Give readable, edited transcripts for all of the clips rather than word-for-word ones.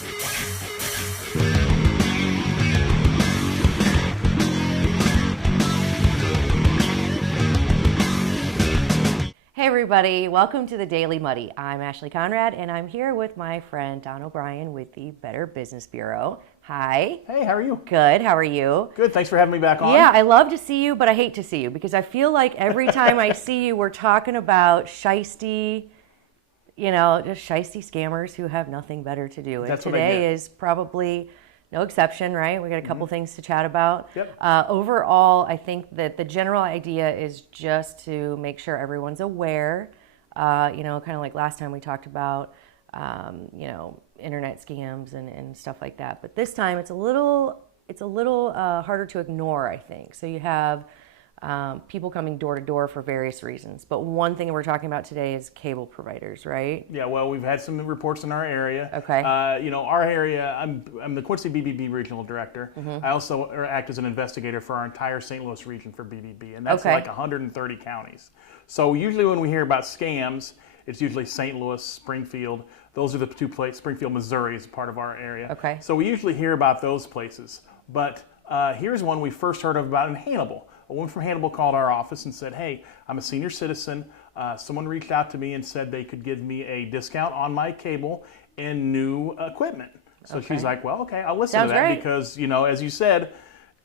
Hey everybody, welcome to the Daily Muddy. I'm Ashley Conrad and I'm here with my friend Don O'Brien with the Better Business Bureau. Hi. Hey, how are you? Good, how are you? Good, thanks for having me back on. Yeah, I love to see you, but I hate to see you because I feel like every time I see you, we're talking about shiesty, just shiesty scammers who have nothing better to do. And That's what I today get. is probably no exception, right? We got a couple things to chat about. Yep. Overall, I think that the general idea is just to make sure everyone's aware, kind of like last time we talked about, internet scams and stuff like that. But this time it's a little harder to ignore, I think. So you have people coming door to door for various reasons. But one thing we're talking about today is cable providers, right? Yeah, well, we've had some reports in our area. Okay. Our area, I'm the Quincy BBB Regional Director. I also act as an investigator for our entire St. Louis region for BBB, and that's like 130 counties. So usually when we hear about scams, it's usually St. Louis, Springfield. Those are the two places. Springfield, Missouri is part of our area. Okay. So we usually hear about those places. But here's one we first heard of about in Hannibal. A woman from Hannibal called our office and said, hey, I'm a senior citizen. Someone reached out to me and said they could give me a discount on my cable and new equipment. So she's like, well, okay, I'll listen to that because, as you said,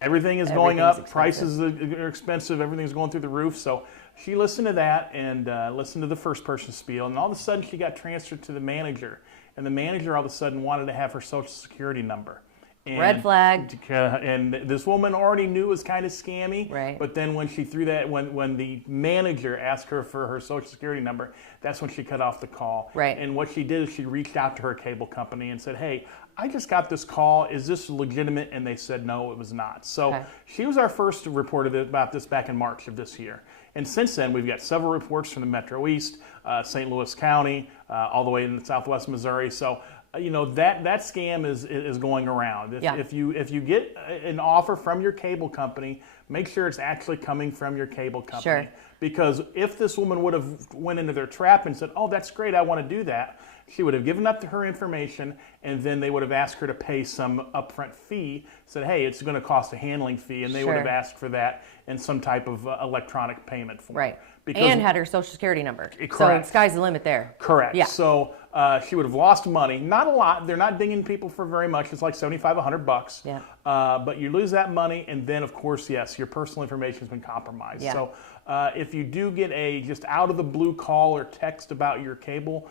everything is going up. Prices are expensive. Everything's going through the roof. So she listened to that and listened to the first person spiel. And all of a sudden she got transferred to the manager. And the manager all of a sudden wanted to have her social security number. And, red flag. And this woman already knew it was kind of scammy. Right. But then when she threw that, when the manager asked her for her social security number, that's when she cut off the call. Right. And what she did is she reached out to her cable company and said, hey, I just got this call. Is this legitimate? And they said, no, it was not. So she was our first report about this back in March of this year. And since then, we've got several reports from the Metro East, St. Louis County, all the way in Southwest Missouri. So that scam is going around. If you get an offer from your cable company, make sure it's actually coming from your cable company. Sure. Because if this woman would have went into their trap and said, oh, that's great, I want to do that, she would have given up to her information, and then they would have asked her to pay some upfront fee, said, hey, it's going to cost a handling fee, and they would have asked for that in some type of electronic payment form. Right. And had her social security number. Correct. So sky's the limit there. Correct. Yeah. So she would have lost money. Not a lot. They're not dinging people for very much. It's like $75, $100. Yeah. But you lose that money, and then, of course, yes, your personal information has been compromised. Yeah. So if you do get a just out of the blue call or text about your cable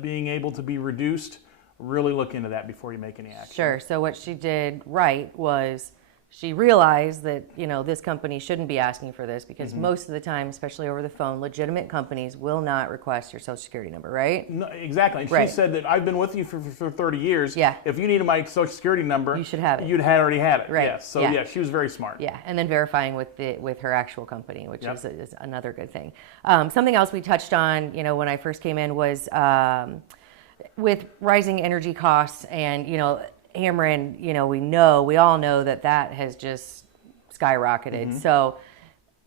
being able to be reduced, really look into that before you make any action. Sure. So what she did right was she realized that, this company shouldn't be asking for this because most of the time, especially over the phone, legitimate companies will not request your social security number, right? No, exactly. And she said that I've been with you for 30 years. Yeah. If you needed my social security number, you should have it. You'd already had it. Right. Yes. So she was very smart. Yeah. And then verifying with her actual company, which is another good thing. Something else we touched on, when I first came in was with rising energy costs and, Ameren, we all know that has just skyrocketed. So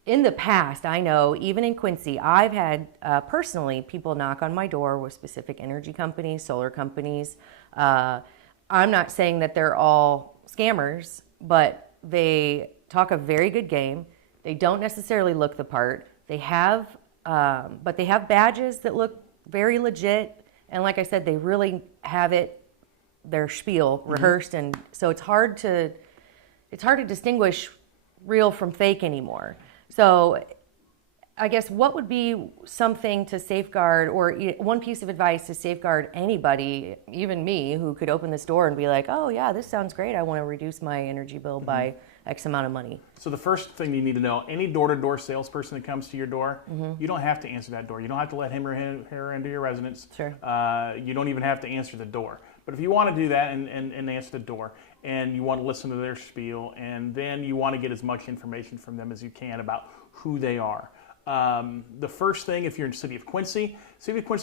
in the past, I know even in Quincy, I've had personally people knock on my door with specific energy companies, solar companies. I'm not saying that they're all scammers, but they talk a very good game. They don't necessarily look the part. They have, but they have badges that look very legit. And like I said, they really have their spiel rehearsed, and so it's hard to distinguish real from fake anymore. So I guess what would be something to safeguard, or one piece of advice to safeguard anybody, even me, who could open this door and be like, oh yeah, this sounds great, I want to reduce my energy bill by X amount of money. So the first thing you need to know, any door-to-door salesperson that comes to your door, you don't have to answer that door. You don't have to let him or her into your residence. Sure. You don't even have to answer the door. But if you want to do that and answer the door, and you want to listen to their spiel, and then you want to get as much information from them as you can about who they are. The first thing, if you're in the city of Quincy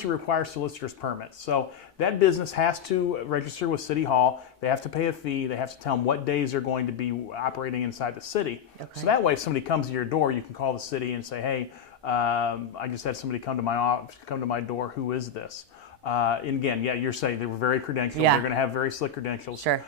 requires solicitor's permits. So that business has to register with City Hall. They have to pay a fee. They have to tell them what days they're going to be operating inside the city. Okay. So that way, if somebody comes to your door, you can call the city and say, hey, I just had somebody come to my office, come to my door. Who is this? And again, yeah, you're saying they were very credentialed. Yeah. They're going to have very slick credentials. Sure.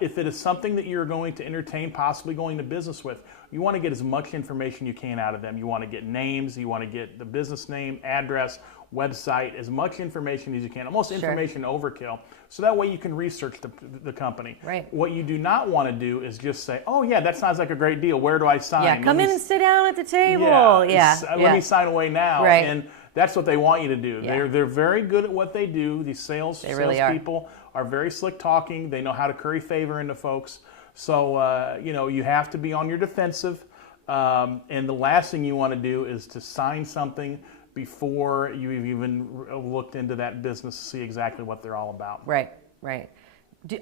If it is something that you're going to entertain, possibly going to business with, you want to get as much information you can out of them. You want to get names, you want to get the business name, address, website, as much information as you can, almost information overkill, so that way you can research the company. Right. What you do not want to do is just say, oh yeah, that sounds like a great deal, where do I sign? Yeah, come in and sit down at the table. Let me sign away now. Right. And that's what they want you to do. Yeah. They're very good at what they do. These really are. salespeople are very slick talking. They know how to curry favor into folks. So, you have to be on your defensive. And the last thing you want to do is to sign something before you've even looked into that business to see exactly what they're all about. Right, right.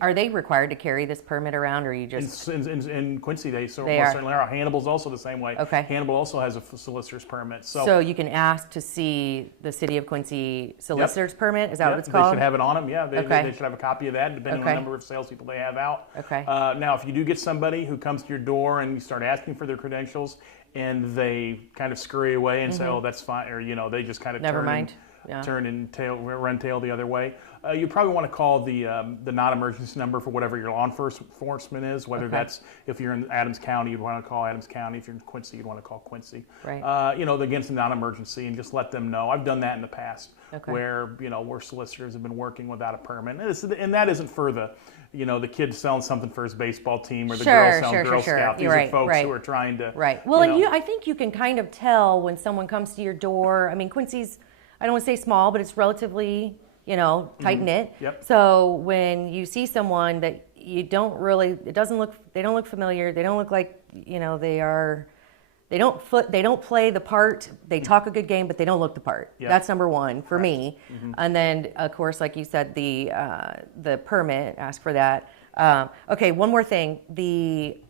Are they required to carry this permit around, or are you just... In Quincy, they certainly are. are. Hannibal's also the same way. Okay. Hannibal also has a solicitor's permit. So you can ask to see the City of Quincy solicitor's permit? Is that what it's called? They should have it on them, yeah. They Okay. should have a copy of that, depending on the number of salespeople they have out. Okay. Now, if you do get somebody who comes to your door and you start asking for their credentials, and they kind of scurry away and say, oh, that's fine, or, they just kind of Never mind. turn and run tail the other way. You probably want to call the non-emergency number for whatever your law enforcement is, whether that's, if you're in Adams County, you'd want to call Adams County. If you're in Quincy, you'd want to call Quincy. Right. Against the non-emergency, and just let them know. I've done that in the past, where solicitors have been working without a permit. And that isn't for the kid selling something for his baseball team, or the girl selling Girl Scout. These are folks who are trying to... Right. Well, I think you can kind of tell when someone comes to your door. I mean, Quincy's, I don't want to say small, but it's relatively, tight-knit. Yep. So when you see someone that you don't really, they don't look familiar, they don't look like, they don't play the part. They talk a good game, but they don't look the part. Yep. That's number one for me. Mm-hmm. And then, of course, like you said, the permit, ask for that. Okay, one more thing. The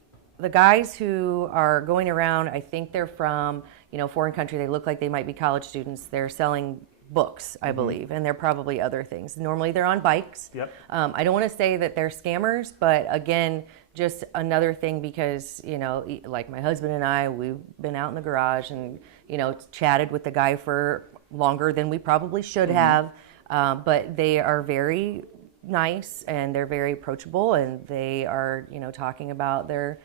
guys who are going around, I think they're from, foreign country. They look like they might be college students. They're selling books, I believe, and they're probably other things. Normally, they're on bikes. Yep. I don't want to say that they're scammers, but again, just another thing, because, like my husband and I, we've been out in the garage and, chatted with the guy for longer than we probably should have. But they are very nice and they're very approachable, and they are, talking about their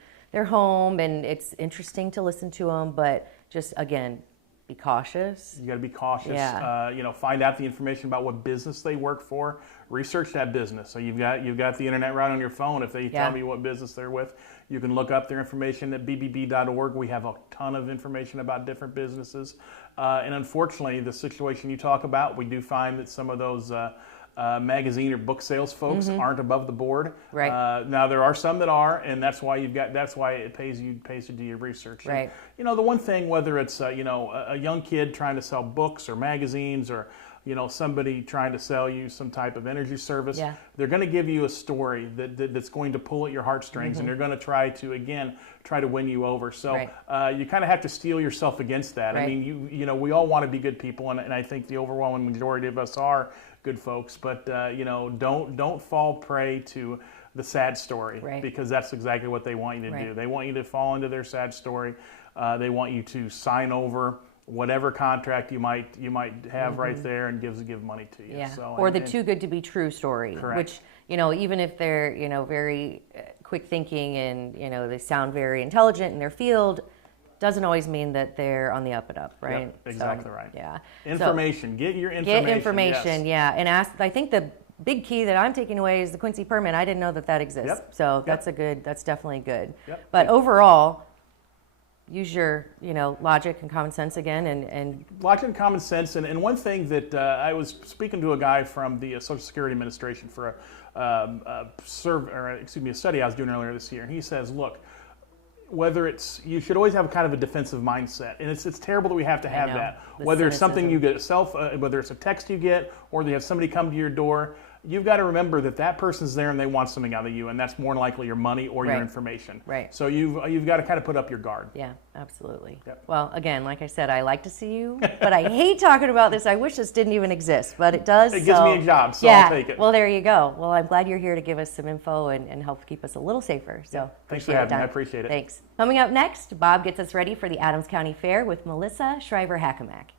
home, and it's interesting to listen to them, but just, again, be cautious. You got to be cautious. Yeah. Find out the information about what business they work for. Research that business. So you've got the internet right on your phone. If they tell me what business they're with, you can look up their information at bbb.org. We have a ton of information about different businesses. And unfortunately, the situation you talk about, we do find that some of those magazine or book sales folks aren't above the board. Right. Now there are some that are, and that's why it pays you to do your research. Right. And, the one thing, whether it's a young kid trying to sell books or magazines, or somebody trying to sell you some type of energy service, they're going to give you a story that's going to pull at your heartstrings, and they're going to try to win you over. So you kind of have to steel yourself against that. Right. I mean, we all want to be good people, and I think the overwhelming majority of us are good folks, but don't fall prey to the sad story, because that's exactly what they want you to do. They want you to fall into their sad story. They want you to sign over whatever contract you might have right there, and give money to you. Yeah. So, or the too good to be true story. Correct. Which, even if they're, very quick thinking and, they sound very intelligent in their field, doesn't always mean that they're on the up and up, right? Yep, exactly right. Yeah. Information. Get your information. Get information, yes. And ask. I think the big key that I'm taking away is the Quincy permit. I didn't know that exists. Yep. So that's that's definitely good. Yep. But overall, use your, logic and common sense again, and logic and common sense. And one thing that I was speaking to a guy from the Social Security Administration for a study I was doing earlier this year, and he says, look, you should always have kind of a defensive mindset, and it's terrible that we have to have that. Whether it's something you get whether it's a text you get, or you have somebody come to your door, you've got to remember that person's there and they want something out of you, and that's more than likely your money or your information. Right. So you've got to kind of put up your guard. Yeah, absolutely. Yep. Well, again, like I said, I like to see you, but I hate talking about this. I wish this didn't even exist, but it does. It gives me a job, so I'll take it. Well, there you go. Well, I'm glad you're here to give us some info and help keep us a little safer. So thanks for having me. I appreciate it. Thanks. Coming up next, Bob gets us ready for the Adams County Fair with Melissa Shriver-Hackamack.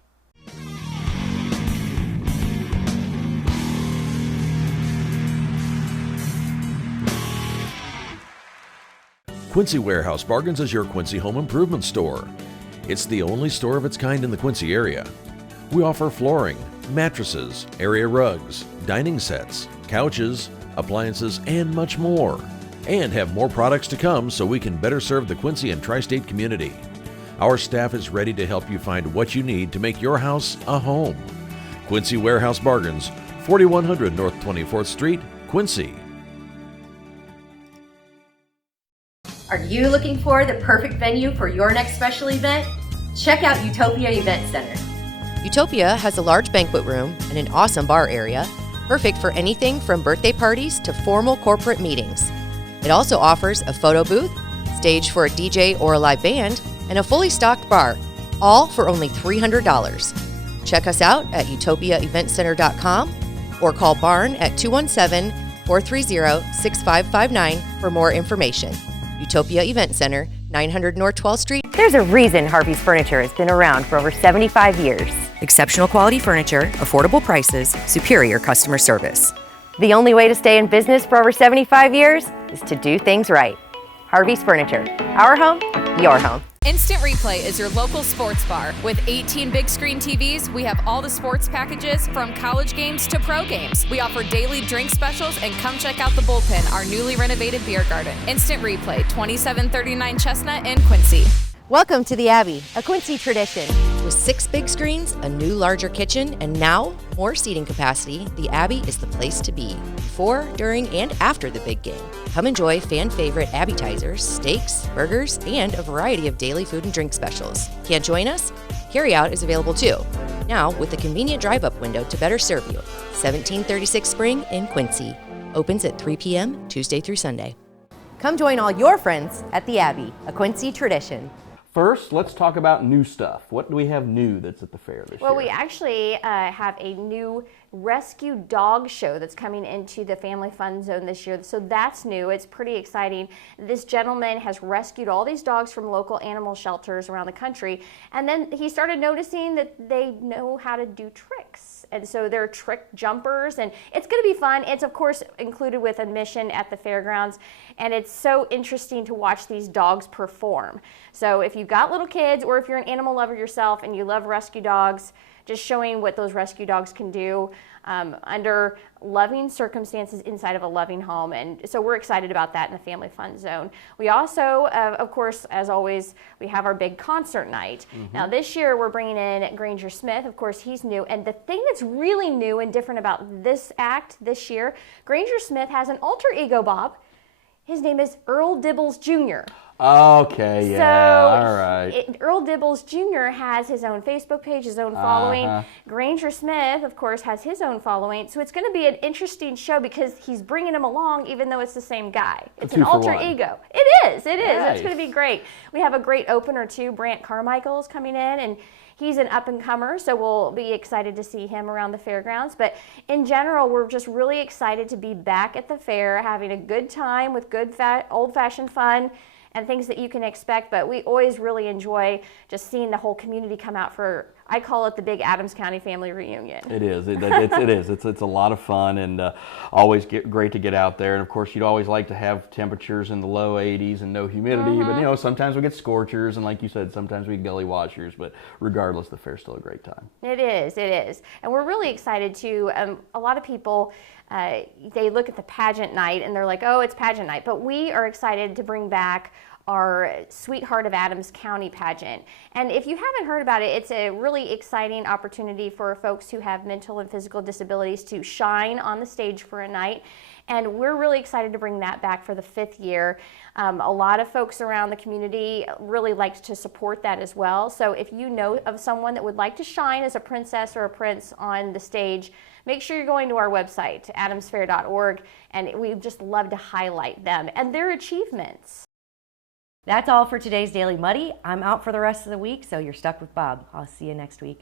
Quincy Warehouse Bargains is your Quincy home improvement store. It's the only store of its kind in the Quincy area. We offer flooring, mattresses, area rugs, dining sets, couches, appliances, and much more. And have more products to come so we can better serve the Quincy and tri-state community. Our staff is ready to help you find what you need to make your house a home. Quincy Warehouse Bargains, 4100 North 24th Street, Quincy. Are you looking for the perfect venue for your next special event? Check out Utopia Event Center. Utopia has a large banquet room and an awesome bar area, perfect for anything from birthday parties to formal corporate meetings. It also offers a photo booth, stage for a DJ or a live band, and a fully stocked bar, all for only $300. Check us out at utopiaeventcenter.com or call Barn at 217-430-6559 for more information. Utopia Event Center, 900 North 12th Street. There's a reason Harvey's Furniture has been around for over 75 years. Exceptional quality furniture, affordable prices, superior customer service. The only way to stay in business for over 75 years is to do things right. Harvey's Furniture. Our home, your home. Instant Replay is your local sports bar. With 18 big screen TVs, we have all the sports packages from college games to pro games. We offer daily drink specials, and come check out the Bullpen, our newly renovated beer garden. Instant Replay, 2739 Chestnut in Quincy. Welcome to the Abbey, a Quincy tradition. With 6 big screens, a new larger kitchen, and now more seating capacity, the Abbey is the place to be before, during, and after the big game. Come enjoy fan favorite appetizers, steaks, burgers, and a variety of daily food and drink specials. Can't join us? Carryout is available too. Now with a convenient drive-up window to better serve you. 1736 Spring in Quincy. Opens at 3 p.m. Tuesday through Sunday. Come join all your friends at the Abbey, a Quincy tradition. First, let's talk about new stuff. What do we have new that's at the fair this year? Well, we actually have a new rescue dog show that's coming into the Family Fun Zone this year. So that's new. It's pretty exciting. This gentleman has rescued all these dogs from local animal shelters around the country. And then he started noticing that they know how to do tricks. And so they're trick jumpers, and it's going to be fun. It's, of course, included with admission at the fairgrounds. And it's so interesting to watch these dogs perform. So if you've got little kids, or if you're an animal lover yourself and you love rescue dogs, just showing what those rescue dogs can do under loving circumstances inside of a loving home. And so we're excited about that in the Family Fun Zone. We also, of course, as always, we have our big concert night. Now this year we're bringing in Granger Smith. Of course, he's new. And the thing that's really new and different about this act this year, Granger Smith has an alter ego, Bob. His name is Earl Dibbles Jr. Okay, yeah, all right. Earl Dibbles Jr. has his own Facebook page, his own following. Granger Smith, of course, has his own following. So it's going to be an interesting show because he's bringing him along even though it's the same guy. It's an alter ego. It is. Nice. It's going to be great. We have a great opener too. Brant Carmichael's coming in, and he's an up-and-comer, so we'll be excited to see him around the fairgrounds. But in general, we're just really excited to be back at the fair, having a good time with good old-fashioned fun and things that you can expect. But we always really enjoy just seeing the whole community come out for, I call it the big Adams County family reunion. It is. It is. It's a lot of fun, and always great to get out there. And of course, you'd always like to have temperatures in the low 80s and no humidity. But you know, sometimes we get scorchers, and like you said, sometimes we get gully washers. But regardless, the fair's still a great time. It is. And we're really excited too. A lot of people, they look at the pageant night and they're like, oh, it's pageant night. But we are excited to bring back our Sweetheart of Adams County pageant. And if you haven't heard about it, it's a really exciting opportunity for folks who have mental and physical disabilities to shine on the stage for a night. And we're really excited to bring that back for the 5th year. A lot of folks around the community really like to support that as well. So if you know of someone that would like to shine as a princess or a prince on the stage, make sure you're going to our website, adamsfair.org, and we'd just love to highlight them and their achievements. That's all for today's Daily Muddy. I'm out for the rest of the week, so you're stuck with Bob. I'll see you next week.